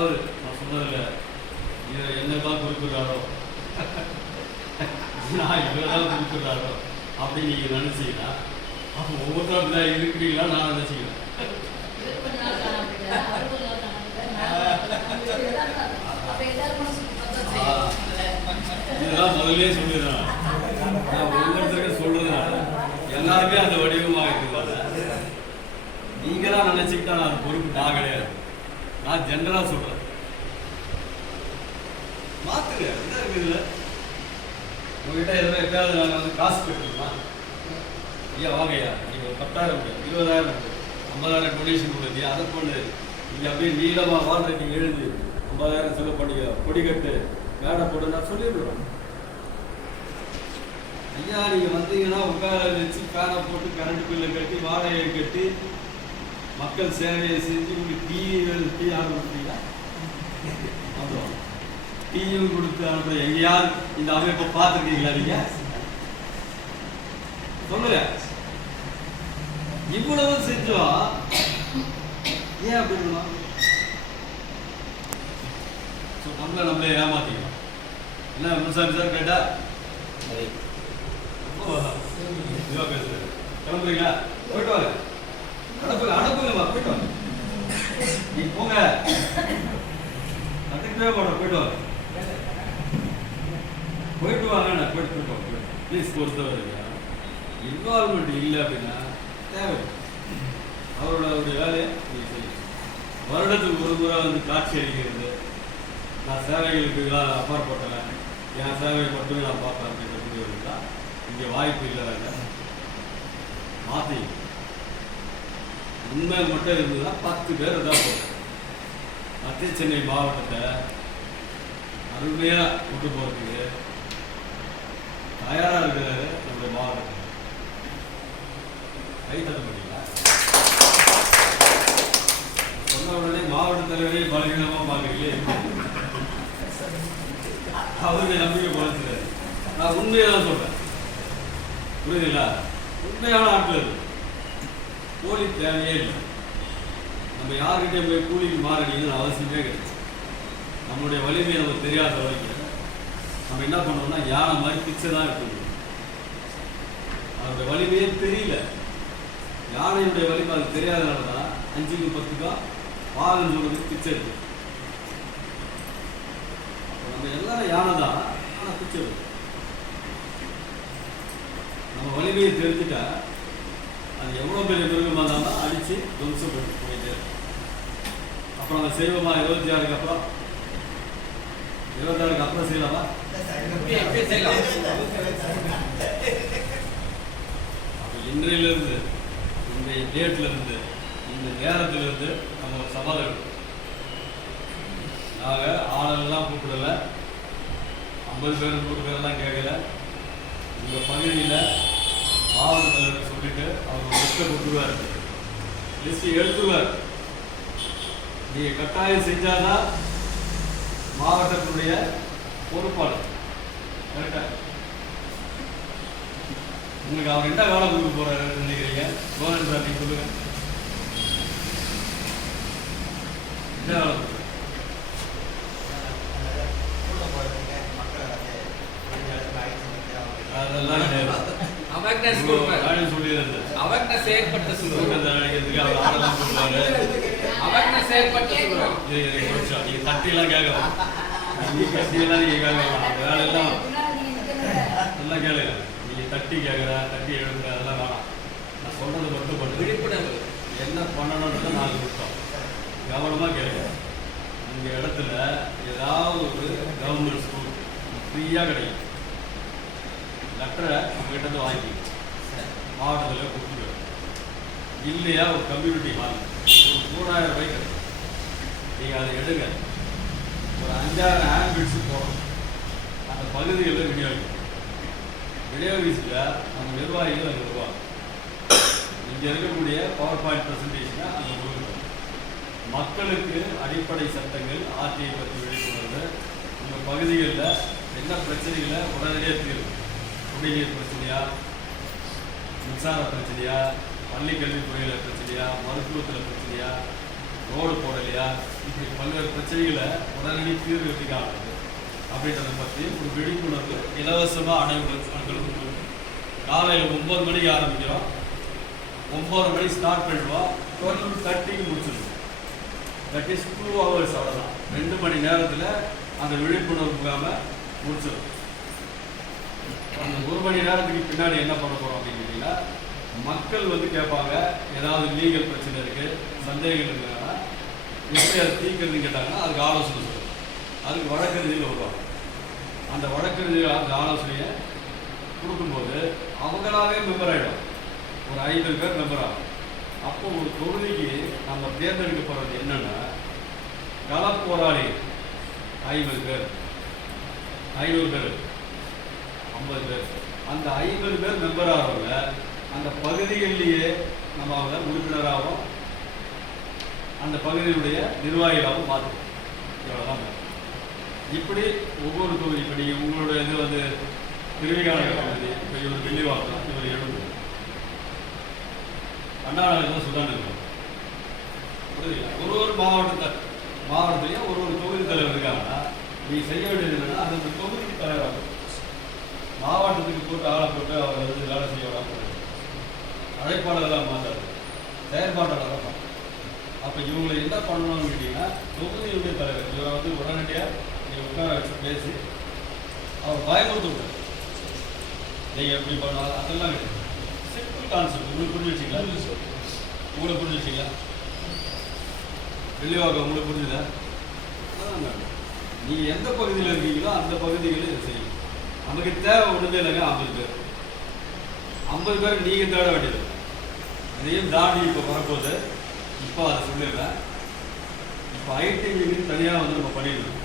ஏதாவது நான் சொன்னதில் என்னதான் குறிப்பிடுறாரோ நான் இவ்வளோதான் குறிப்பிடுறாரோ அப்படின்னு நீங்கள் நினச்சிங்கன்னா அப்போ ஒவ்வொருத்தரும் அப்படிதான் இருக்கிறீங்களா நான் நினச்சிக்கிறேன். இதெல்லாம் முதல்ல சொல்லிடுறேன். நான் ஒவ்வொருத்தருக்கும் சொல்றதுனால எல்லாருமே அந்த வடிவமாக இருக்கிறதால நீங்களாம் நினைச்சுக்கிட்டா நான் பொறுப்பு நான் கிடையாது. நான் ஜென்ரலா சொல்றேன். மாத்துங்க என்ன இருக்குதுல உங்ககிட்ட எதாவது எப்பயாவது நாங்கள் வந்து காசு கட்டுறோமா? ஐயா வாங்கய்யா நீங்க 10,000 20,000 50,000 டொனேஷன் கொடுத்தீங்க அதை பண்ணு நீங்க அப்படியே நீளமாக வாழ்றதுக்கு எழுந்து 50,000 செலவு பண்ணிக்க கொடிக்கட்டு மேடை போட்டு நான் சொல்லிடுறோம். ஐயா நீங்கள் வந்தீங்கன்னா உட்கார வச்சு ஃபேனை போட்டு கரண்ட் பில்லை கட்டி வாடகையை கட்டி மக்கள் சேவையை செஞ்சு உங்களுக்கு டீ ஆர்டர் கொடுத்தீங்களா? அப்புறம் டீயும் கொடுத்து அனுப்புற எங்கேயாவது இந்த அமைப்பை பார்த்துருக்கீங்களா? நீங்க சொல்லுங்க. இவ்வளவு செஞ்சோம் ஏன் அப்படி நம்மளே ஏமாத்திக்கலாம். என்ன முன்சாமி சார் கேட்டா பேசுறேன். கிளம்புறீங்களா? போயிட்டு வாங்க. அனுப்புங்கம்மா போயிட்டு வாங்க. நீ போங்க அதுக்கே போட போயிட்டு வாங்க. போயிட்டு வாங்க போயிட்டு வாங்க ப்ளீஸ். பொறுத்தவரைங்க இன்வால்மெண்ட் இல்லை அப்படின்னா தேவை அவரோட ஒரு வேலையை நீங்கள் செய்யும். வருடத்துக்கு ஒரு முறை வந்து காட்சி அளிக்கிறது நான் சேவைகளுக்கு அப்பாற்பட்டவன் என் சேவையை மட்டுமே நான் பார்ப்பேன் அப்படின்ற இருந்தால் இங்கே வாய்ப்பு இல்லைங்க. மாற்றி உண்மை மட்டும் இருந்ததுன்னா 10 பேர் தான் போகும். மத்திய சென்னை மாவட்டத்தை அருமையாக கொண்டு போகிறதுக்கு தயாராக இருக்கிறாரு நம்முடைய மாவட்டத்தில். கை தட்ட முடியுங்களா? சொன்ன உடனே மாவட்ட தலைவரே பலவீனமாக பார்க்குறீங்களே அவருடைய நம்பிக்கை குறைச்சிடாரு. நான் உண்மையை தான் சொல்கிறேன். புரியுதுங்களா? உண்மையான ஆட்கள் அது கூலி தேவையே இல்லை. நம்ம யார்கிட்டே போய் கூலிக்கு மாறடிக்கணும்னு அவசியமே கிடையாது. நம்மளுடைய வலிமையை நமக்கு தெரியாத வரைக்கும் நம்ம என்ன பண்ணோம்னா யானை மாதிரி பிச்சை தான் எடுத்துக்கணும். அதோடைய வலிமையே தெரியல. யானையுடைய வலிமை அது தெரியாதனால தான் 5க்கு 10க்கா பாகன்னு சொல்றதுக்கு பிச்சை இருக்கு. நம்ம எல்லாரும் யானை தான், ஆனால் பிச்சை இருக்கு. நம்ம வலிமையை தெரிஞ்சுட்டா அது எவ்வளோ பெரிய மிருகமாக இருந்தாலும் அடித்து துவம்சப்பட்டு போயிட்டே இருக்கும். அப்புறம் நம்ம செய்வோமா? 26க்கு அப்புறம் 26க்கு அப்புறம் செய்யலாமா? அப்போ இன்றையிலிருந்து இன்றைய டேட்லேருந்து இந்த நேரத்திலிருந்து நம்ம ஒரு சவால் எடுக்கணும். நாங்கள் ஆளெல்லாம் கூப்பிடலை, 50 பேர் 100 பேரெல்லாம் கேட்கல. உங்கள் பகுதியில் மாவட்ட தலைவர் சொல்லிட்டு அவர் ஒரு லிஸ்ட்டை கொடுத்துருவார். லிஸ்ட்டு எடுத்துருவார். நீங்கள் கட்டாயம் செஞ்சாதான் மாவட்டத்தினுடைய பொறுப்பாளர். கரெக்டாக உங்களுக்கு அவர் என்ன வேலை கொடுக்க போகிறாருன்னு நினைக்கிறீங்க? கோவன் சார் நீங்கள் சொல்லுங்கள். என்ன வேலை கொடுக்குறாரு? அதெல்லாம் தட்டியெல்லாம் கேட்கலாம். கட்டியெல்லாம் நீங்க கேட்கலாம். வேலையெல்லாம் எல்லாம் கேளுங்க. நீங்க தட்டி கேட்குற தட்டி எழுதுற அதெல்லாம் வேணாம். நான் சொல்றது மட்டும் பண்ணு. விழிப்புணர்வு என்ன பண்ணணும்னு 4 நிமிஷம் கவனமாக கேளுங்க. இந்த இடத்துல ஏதாவது ஒரு கவர்மெண்ட் ஸ்கூல் ஃப்ரீயாக கிடைக்கும். லெட்டரை உங்ககிட்ட வாங்கி மாவட்டத்தில் கொடுத்துருவேன். இல்லையா ஒரு கம்யூனிட்டி ஹால் ஒரு 3000 ரூபாய்க்கு கிடைக்கும். நீங்கள் அதை எடுங்க. ஒரு 5-6 ஆம்பிட்ஸு போகணும். அந்த பகுதிகளில் விநியோகிச்சுட்டு நம்ம நிர்வாகிகள் அங்கே வருவாங்க. இங்கே இருக்கக்கூடிய பவர் பாயிண்ட் ப்ரெசன்டேஷனை அங்கே கொடுக்கணும். மக்களுக்கு அடிப்படை சட்டங்கள் ஆர்டிஐ பற்றி விழிப்புணர்வு, உங்கள் பகுதிகளில் என்ன பிரச்சனைகளை உடனடியாக தீர்வு. குடிநீர் பிரச்சனையா, மின்சார பிரச்சனையா, பள்ளி கல்வித்துறையில் பிரச்சனையா, மருத்துவத்தில் பிரச்சனையா, ரோடு போடலையா, இப்படி பல்வேறு பிரச்சனைகளை உடனடி தீர்வுக்கு ஆகுது அப்படின்றத பற்றி ஒரு விழிப்புணர்வு இலவசமாக அனைவர்களுக்கு காலையில் 9 மணிக்கு ஆரம்பிக்கிறோம், 9 மணிக்கு ஸ்டார்ட் பண்ணுவோம், 12:30க்கு முடிச்சிடுவோம். That is 2 hours. அவ்வளோதான், 2 மணி நேரத்தில் அந்த விழிப்புணர்வு முகாமல் முடிச்சிடும். அந்த 1 மணி நேரத்துக்கு பின்னாடி என்ன பண்ண போகிறோம் அப்படின்னு கேட்டிங்கன்னா, மக்கள் வந்து கேட்பாங்க, ஏதாவது லீகல் பிரச்சனை இருக்குது, சந்தேகங்கள் இருக்காங்கன்னா எப்படி அதை தீர்க்கிறதுன்னு கேட்டாங்கன்னா அதுக்கு ஆலோசனை சொல்லுவோம். அதுக்கு வழக்கறிஞர்கள் வருவாங்க. அந்த வழக்கறிஞர்கள் அந்த ஆலோசனையை கொடுக்கும்போது அவங்களாவே மெம்பர் ஆகிடும். ஒரு 50 பேர் மெம்பர் ஆகும். அப்போ ஒரு தொகுதிக்கு நம்ம தேர்ந்தெடுக்கப்படுறது என்னென்னா, களப்போராளி 50 பேர், 500 பேர், 50 பேர். அந்த 50 பேர் மெம்பர் ஆகிறவங்க அந்த பகுதிகளிலேயே நம்ம அவங்க உறுப்பினராகவும் அந்த பகுதியினுடைய நிர்வாகிகளாகவும் மாற்றுவோம். இவ்வளோதான். இப்படி ஒவ்வொரு தொகுதி, இப்போ நீங்கள் உங்களோட இது வந்து திருவிகாநகர் பகுதி, இப்போ இவர் வில்லிவாக்கம், இவர் எழுந்து அண்ணாநகர் சுதான் இருக்கும். புரியுதுங்களா? ஒரு மாவட்டத்துலேயும் ஒரு தொகுதி தலைவர் இருக்காங்கன்னா நீங்கள் செய்ய வேண்டியது என்னென்னா, அந்த தொகுதிக்கு தலைவராகும். மாவட்டத்துக்கு போட்டு ஆளை போட்டு அவர் வந்து வேலை செய்ய வராமல் அழைப்பாளர்களாக மாற்றாது, செயற்பாட்டாளராக மாற்றாது. அப்போ இவங்களை என்ன பண்ணணும்னு கேட்டிங்கன்னா, தொகுதியுடைய தலைவர் இவரை வந்து உடனடியாக நீங்கள் உட்கார வச்சு பேசி அவர் பயமுறுத்துட்டார். நீங்கள் எப்படி பண்ணாலும் அதெல்லாம் கிடையாது. Simple concept. உங்களுக்கு புரிஞ்சு வச்சிங்களா? உங்களுக்கு புரிஞ்சு வச்சிங்களா? வெள்ளிவாக்கம் உங்களுக்கு புரிஞ்சுதா? நீங்கள் எந்த பகுதியில் இருக்கீங்களோ அந்த பகுதிகளில் இதை செய்யும். நமக்கு தேவை ஒன்றுமே இல்லைங்க, 50 பேர். 50 பேர் நீங்கள் தேட வேண்டியது. இதையும் தாண்டி இப்போ வரப்போகுது. இப்போ அதை சொல்லிடுறேன். இப்போ ஐடி தனியாக வந்து நம்ம பண்ணிடணும்.